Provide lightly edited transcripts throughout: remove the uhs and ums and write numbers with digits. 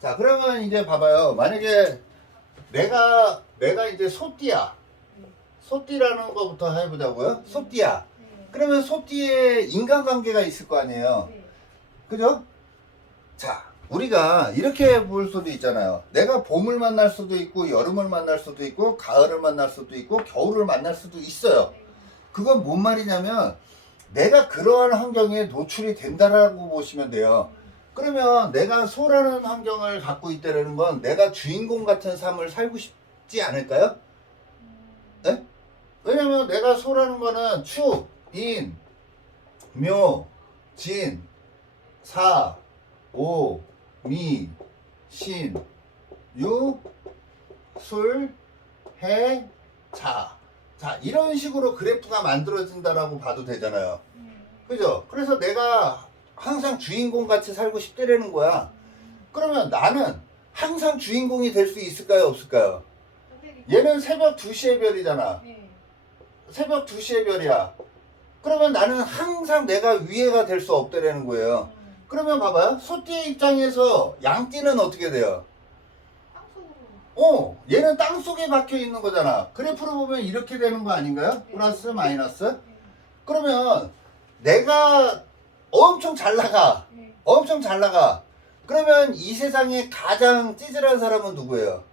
자, 그러면 이제 봐봐요. 만약에 내가 이제 소띠야. 소띠라는 거부터 해보자고요. 소띠야. 그러면 소띠에 인간관계가 있을 거 아니에요. 그죠? 자, 우리가 이렇게 볼 수도 있잖아요. 내가 봄을 만날 수도 있고, 여름을 만날 수도 있고, 가을을 만날 수도 있고, 겨울을 만날 수도 있어요. 그건 뭔 말이냐면, 내가 그러한 환경에 노출이 된다라고 보시면 돼요. 그러면 내가 소라는 환경을 갖고 있다는 건 내가 주인공 같은 삶을 살고 싶지 않을까요? 네? 왜냐면 내가 소라는 거는 축, 인, 묘, 진, 사, 오, 미, 신, 유, 술, 해, 자. 자, 이런 식으로 그래프가 만들어진다라고 봐도 되잖아요. 그죠? 그래서 내가 항상 주인공 같이 살고 싶다라는 거야. 그러면 나는 항상 주인공이 될 수 있을까요? 없을까요? 얘는 새벽 2시의 별이잖아. 새벽 2시의 별이야. 그러면 나는 항상 내가 위에가 될 수 없다라는 거예요. 그러면 봐봐요. 소띠의 입장에서 양띠는 어떻게 돼요? 얘는 땅속에 박혀 있는 거잖아. 그래프로 보면 이렇게 되는 거 아닌가요? 플러스 마이너스? 그러면 내가 엄청 잘 나가. 엄청 잘 나가. 그러면 이 세상에 가장 찌질한 사람은 누구예요?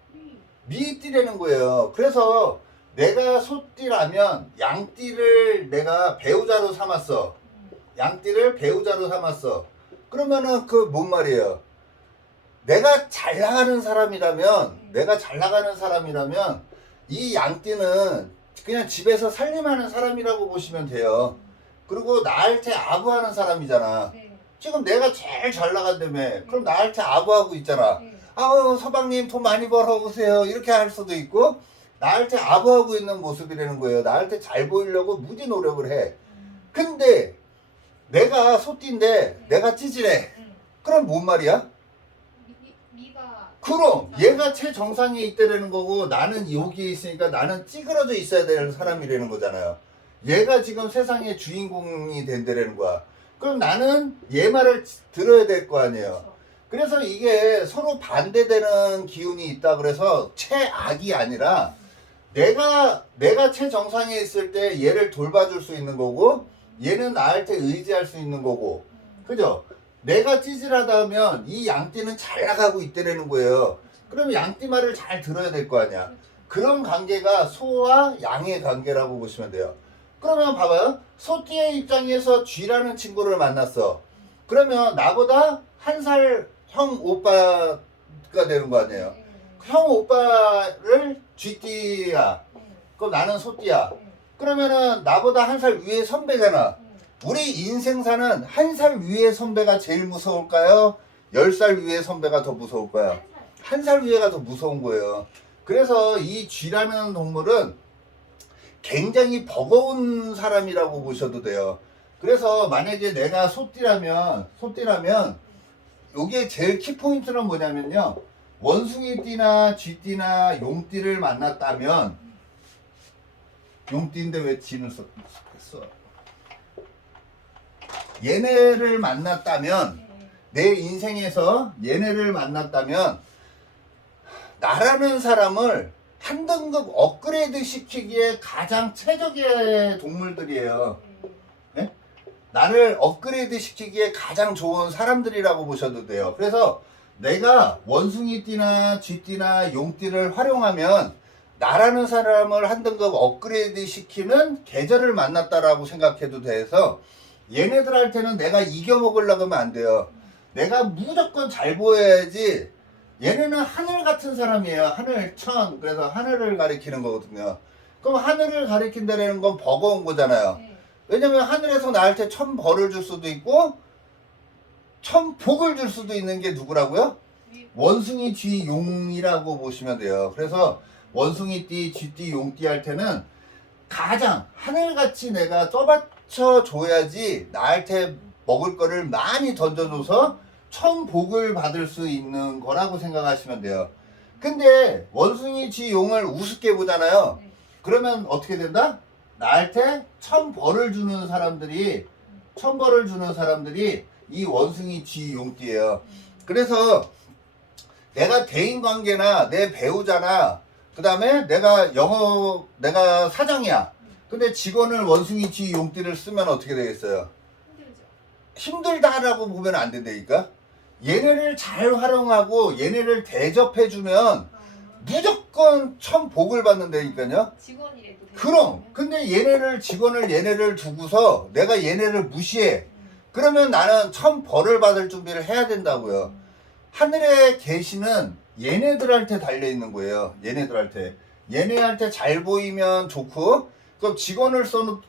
미띠라는 거예요. 그래서 내가 소띠라면 양띠를 내가 배우자로 삼았어. 양띠를 배우자로 삼았어. 그러면은 그 뭔 말이에요? 내가 잘 나가는 사람이라면 이 양띠는 그냥 집에서 살림하는 사람이라고 보시면 돼요. 그리고 나한테 아부하는 사람이잖아. 지금 내가 제일 잘 나간다며. 그럼 나한테 아부하고 있잖아. 아우 서방님 돈 많이 벌어오세요. 이렇게 할 수도 있고 나한테 아부하고 있는 모습이라는 거예요. 나한테 잘 보이려고 무지 노력을 해. 근데 내가 소띠인데 내가 찌질해. 그럼 뭔 말이야? 그럼 얘가 최정상에 있다라는 거고 나는 여기에 있으니까 나는 찌그러져 있어야 되는 사람이라는 거잖아요. 얘가 지금 세상의 주인공이 된다라는 거야. 그럼 나는 얘 말을 들어야 될 거 아니에요. 그래서 이게 서로 반대되는 기운이 있다 그래서 최악이 아니라 내가 최정상에 있을 때 얘를 돌봐줄 수 있는 거고 얘는 나한테 의지할 수 있는 거고 그죠? 내가 찌질하다면 이 양띠는 잘 나가고 있다라는 거예요. 그럼 양띠 말을 잘 들어야 될 거 아니야. 그런 관계가 소와 양의 관계라고 보시면 돼요. 그러면 봐봐요. 소띠의 입장에서 쥐라는 친구를 만났어. 그러면 나보다 한 살 형 오빠가 되는 거 아니에요. 형 오빠를 쥐띠야. 그럼 나는 소띠야. 그러면은 나보다 한 살 위에 선배잖아. 우리 인생사는 한 살 위에 선배가 제일 무서울까요? 10살 위에 선배가 더 무서울까요? 한 살 위에가 더 무서운 거예요. 그래서 이 쥐라는 동물은 굉장히 버거운 사람이라고 보셔도 돼요. 그래서 만약에 내가 소띠라면 이게 제일 키포인트는 뭐냐면요. 원숭이띠나 쥐띠나 용띠를 만났다면 용띠인데 왜 쥐는 썼어? 얘네를 만났다면 내 인생에서 얘네를 만났다면 나라는 사람을 한 등급 업그레이드 시키기에 가장 최적의 동물들이에요. 네? 나를 업그레이드 시키기에 가장 좋은 사람들이라고 보셔도 돼요. 그래서 내가 원숭이띠나 쥐띠나 용띠를 활용하면 나라는 사람을 한 등급 업그레이드 시키는 계절을 만났다라고 생각해도 돼서 얘네들한테는 내가 이겨먹으려고 하면 안 돼요. 내가 무조건 잘 보여야지. 얘네는 하늘 같은 사람이에요. 하늘, 천. 그래서 하늘을 가리키는 거거든요. 그럼 하늘을 가리킨다는 건 버거운 거잖아요. 왜냐면 하늘에서 나한테 천 벌을 줄 수도 있고 천 복을 줄 수도 있는 게 누구라고요? 원숭이, 쥐, 용이라고 보시면 돼요. 그래서 원숭이 띠, 쥐 띠, 용띠 할 때는 가장 하늘같이 내가 떠받쳐 줘야지 나한테 먹을 거를 많이 던져줘서 천복을 받을 수 있는 거라고 생각하시면 돼요. 근데 원숭이 쥐 용을 우습게 보잖아요. 그러면 어떻게 된다? 나한테 천벌을 주는 사람들이 이 원숭이 쥐 용띠예요. 그래서 내가 대인관계나 내 배우자나 그 다음에 내가 사장이야. 근데 직원을 원숭이치 용띠를 쓰면 어떻게 되겠어요? 힘들죠. 힘들다라고 보면 안 된다니까. 얘네를 잘 활용하고 얘네를 대접해주면 무조건 천 복을 받는다니까요. 직원이래도 되는 그럼. 거예요? 근데 얘네를 두고서 내가 얘네를 무시해. 그러면 나는 천 벌을 받을 준비를 해야 된다고요. 하늘의 계시는 얘네들한테 달려있는 거예요. 얘네한테 잘 보이면 좋고, 그럼 직원을 써도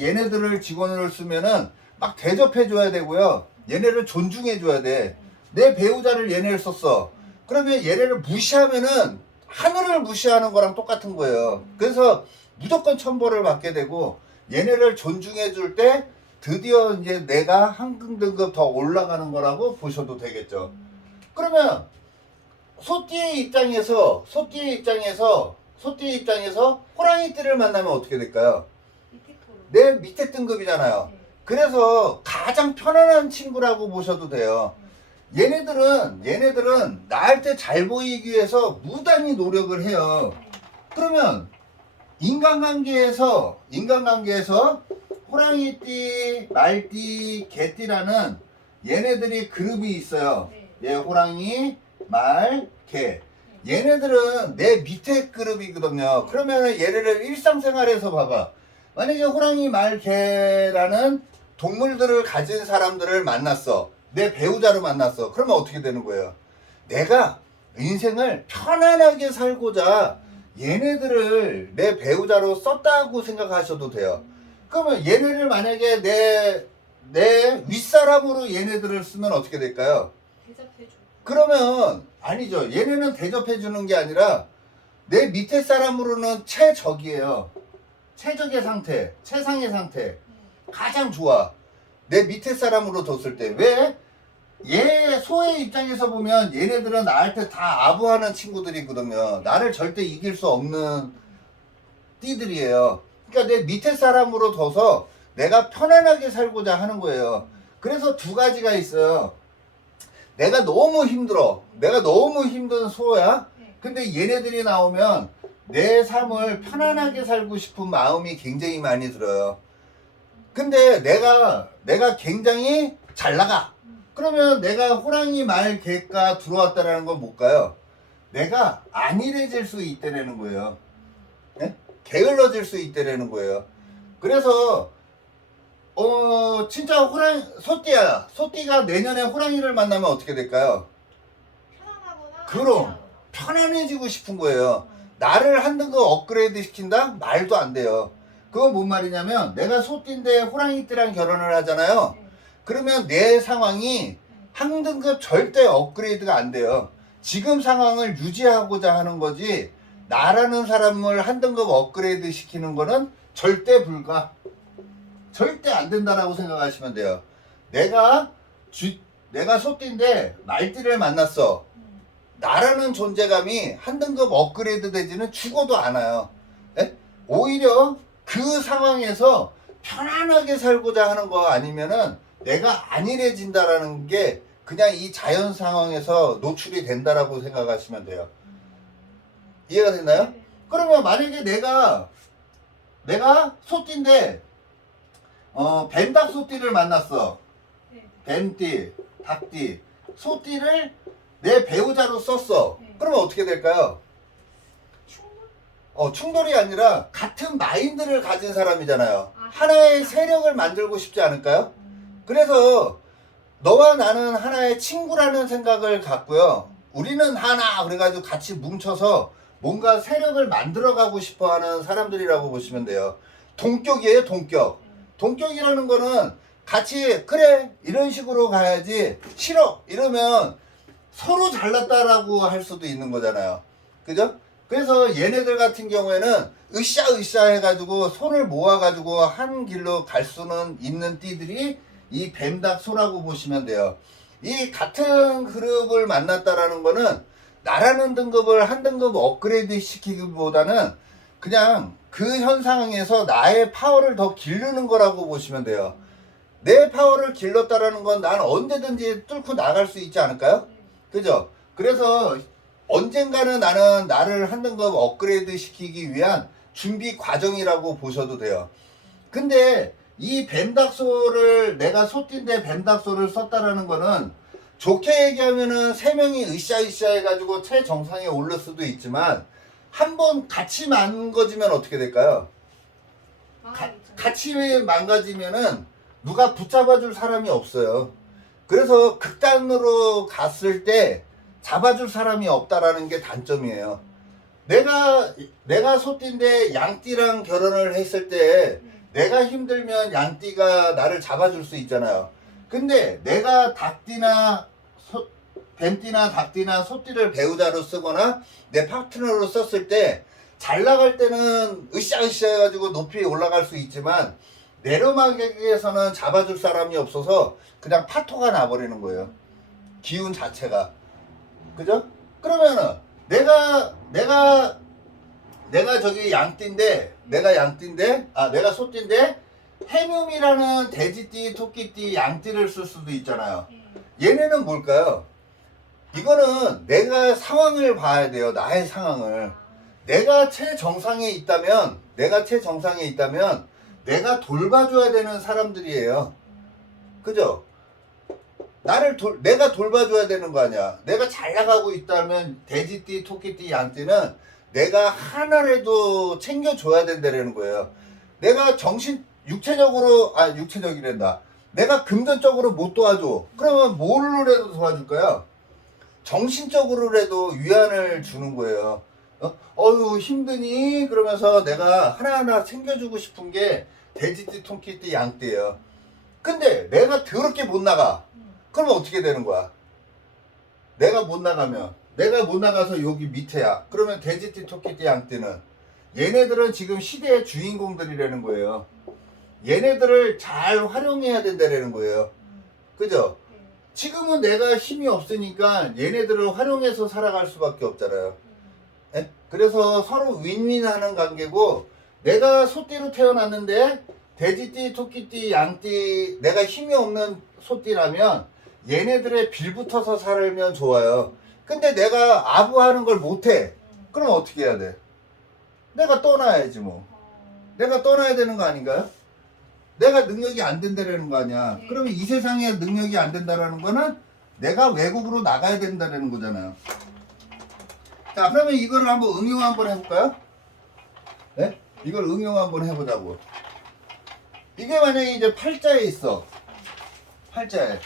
얘네들을 직원을 쓰면은 막 대접해줘야 되고요. 얘네를 존중해줘야 돼. 내 배우자를 얘네를 썼어. 그러면 얘네를 무시하면은 하늘을 무시하는 거랑 똑같은 거예요. 그래서 무조건 천벌을 받게 되고, 얘네를 존중해줄 때 드디어 이제 내가 한 등급 더 올라가는 거라고 보셔도 되겠죠. 그러면 소띠의 입장에서 호랑이띠를 만나면 어떻게 될까요? 밑에 거로. 내 밑에 등급이잖아요. 네. 그래서 가장 편안한 친구라고 보셔도 돼요. 얘네들은 나한테 잘 보이기 위해서 무단히 노력을 해요. 네. 그러면 인간관계에서 호랑이띠, 말띠, 개띠라는 얘네들이 그룹이 있어요. 네. 얘 호랑이, 말, 개. 얘네들은 내 밑에 그룹이거든요. 그러면 얘네를 일상생활에서 봐봐. 만약에 호랑이, 말, 개라는 동물들을 가진 사람들을 만났어. 내 배우자로 만났어. 그러면 어떻게 되는 거예요? 내가 인생을 편안하게 살고자 얘네들을 내 배우자로 썼다고 생각하셔도 돼요. 그러면 얘네를 만약에 내 윗사람으로 얘네들을 쓰면 어떻게 될까요? 대접해줘. 그러면 아니죠. 얘네는 대접해 주는 게 아니라 내 밑에 사람으로는 최적이에요. 최적의 상태, 최상의 상태. 가장 좋아. 내 밑에 사람으로 뒀을 때. 왜? 얘 소의 입장에서 보면 얘네들은 나한테 다 아부하는 친구들이거든요. 나를 절대 이길 수 없는 띠들이에요. 그러니까 내 밑에 사람으로 둬서 내가 편안하게 살고자 하는 거예요. 그래서 두 가지가 있어요. 내가 너무 힘들어. 내가 너무 힘든 소야. 근데 얘네들이 나오면 내 삶을 편안하게 살고 싶은 마음이 굉장히 많이 들어요. 근데 내가 굉장히 잘 나가. 그러면 내가 호랑이 말 개가 들어왔다라는 건 뭘까요? 내가 안일해질 수 있다라는 거예요. 네? 게을러질 수 있다라는 거예요. 그래서 진짜 소띠야. 소띠가 내년에 호랑이를 만나면 어떻게 될까요? 편안하거나. 그럼 편안해지고 싶은 거예요. 나를 한 등급 업그레이드 시킨다? 말도 안 돼요. 그건 뭔 말이냐면 내가 소띠인데 호랑이띠랑 결혼을 하잖아요. 그러면 내 상황이 한 등급 절대 업그레이드가 안 돼요. 지금 상황을 유지하고자 하는 거지 나라는 사람을 한 등급 업그레이드 시키는 거는 절대 불가. 절대 안 된다라고 생각하시면 돼요. 내가 소띠인데 말띠를 만났어. 나라는 존재감이 한 등급 업그레이드 되지는 죽어도 않아요. 네? 오히려 그 상황에서 편안하게 살고자 하는 거 아니면은 내가 안일해진다라는 게 그냥 이 자연 상황에서 노출이 된다라고 생각하시면 돼요. 이해가 됐나요? 그러면 만약에 내가 소띠인데 뱀닭 소띠를 만났어. 뱀띠, 닭띠, 소띠를 내 배우자로 썼어. 그러면 어떻게 될까요? 충돌이 아니라 같은 마인드를 가진 사람이잖아요. 하나의 세력을 만들고 싶지 않을까요? 그래서 너와 나는 하나의 친구라는 생각을 갖고요. 우리는 하나 그래가지고 같이 뭉쳐서 뭔가 세력을 만들어가고 싶어하는 사람들이라고 보시면 돼요. 동격이에요, 동격. 동격이라는 거는 같이 그래 이런 식으로 가야지 싫어 이러면 서로 잘났다라고 할 수도 있는 거잖아요. 그죠? 그래서 얘네들 같은 경우에는 으쌰으쌰 해가지고 손을 모아가지고 한 길로 갈 수는 있는 띠들이 이 뱀닭 소라고 보시면 돼요. 이 같은 그룹을 만났다라는 거는 나라는 등급을 한 등급 업그레이드 시키기보다는 그냥 그 현상에서 나의 파워를 더 기르는 거라고 보시면 돼요. 내 파워를 길렀다라는 건 난 언제든지 뚫고 나갈 수 있지 않을까요? 그죠? 그래서 언젠가는 나는 나를 한번 업그레이드 시키기 위한 준비 과정이라고 보셔도 돼요. 근데 이 뱀닥소를 내가 소띠인데 뱀닥소를 썼다라는 거는 좋게 얘기하면은 세 명이 으쌰으쌰 해가지고 최정상에 오를 수도 있지만 한 번 같이 망가지면 어떻게 될까요? 같이 망가지면은 누가 붙잡아줄 사람이 없어요. 그래서 극단으로 갔을 때 잡아줄 사람이 없다라는 게 단점이에요. 내가 소띠인데 양띠랑 결혼을 했을 때 내가 힘들면 양띠가 나를 잡아줄 수 있잖아요. 근데 내가 닭띠나 뱀띠나 닭띠나 소띠를 배우자로 쓰거나 내 파트너로 썼을 때 잘 나갈 때는 으쌰으쌰 해가지고 높이 올라갈 수 있지만 내려막에서는 잡아줄 사람이 없어서 그냥 파토가 나버리는 거예요. 기운 자체가. 그죠? 그러면은 내가 저기 양띠인데 내가 소띠인데 해뮨이라는 돼지띠, 토끼띠, 양띠를 쓸 수도 있잖아요. 얘네는 뭘까요? 이거는 내가 상황을 봐야 돼요. 나의 상황을. 내가 최정상에 있다면 내가 돌봐줘야 되는 사람들이에요. 그죠? 내가 돌봐줘야 되는 거 아니야. 내가 잘 나가고 있다면 돼지띠, 토끼띠, 양띠는 내가 하나라도 챙겨줘야 된다는 거예요. 내가 육체적이란다. 내가 금전적으로 못 도와줘. 그러면 뭘로라도 도와줄까요? 정신적으로라도 위안을 주는 거예요. 어휴 힘드니? 그러면서 내가 하나하나 챙겨주고 싶은 게 돼지띠, 토끼띠, 양띠예요. 근데 내가 더럽게 못 나가. 그러면 어떻게 되는 거야? 내가 못 나가서 여기 밑에야. 그러면 돼지띠, 토끼띠, 양띠는 얘네들은 지금 시대의 주인공들이라는 거예요. 얘네들을 잘 활용해야 된다는 거예요. 그죠? 지금은 내가 힘이 없으니까 얘네들을 활용해서 살아갈 수밖에 없잖아요. 에? 그래서 서로 윈윈하는 관계고, 내가 소띠로 태어났는데 돼지띠, 토끼띠, 양띠, 내가 힘이 없는 소띠라면 얘네들의 빌붙어서 살면 좋아요. 근데 내가 아부하는 걸 못해. 그럼 어떻게 해야 돼? 내가 떠나야지 뭐. 내가 떠나야 되는 거 아닌가요? 내가 능력이 안 된다는 거 아니야. 그러면 이 세상에 능력이 안 된다는 거는 내가 외국으로 나가야 된다는 거잖아요. 자, 그러면 이거를 한번 응용 한번 해볼까요? 네? 이걸 응용 한번 해보자고. 이게 만약에 이제 팔자에 있어. 팔자에.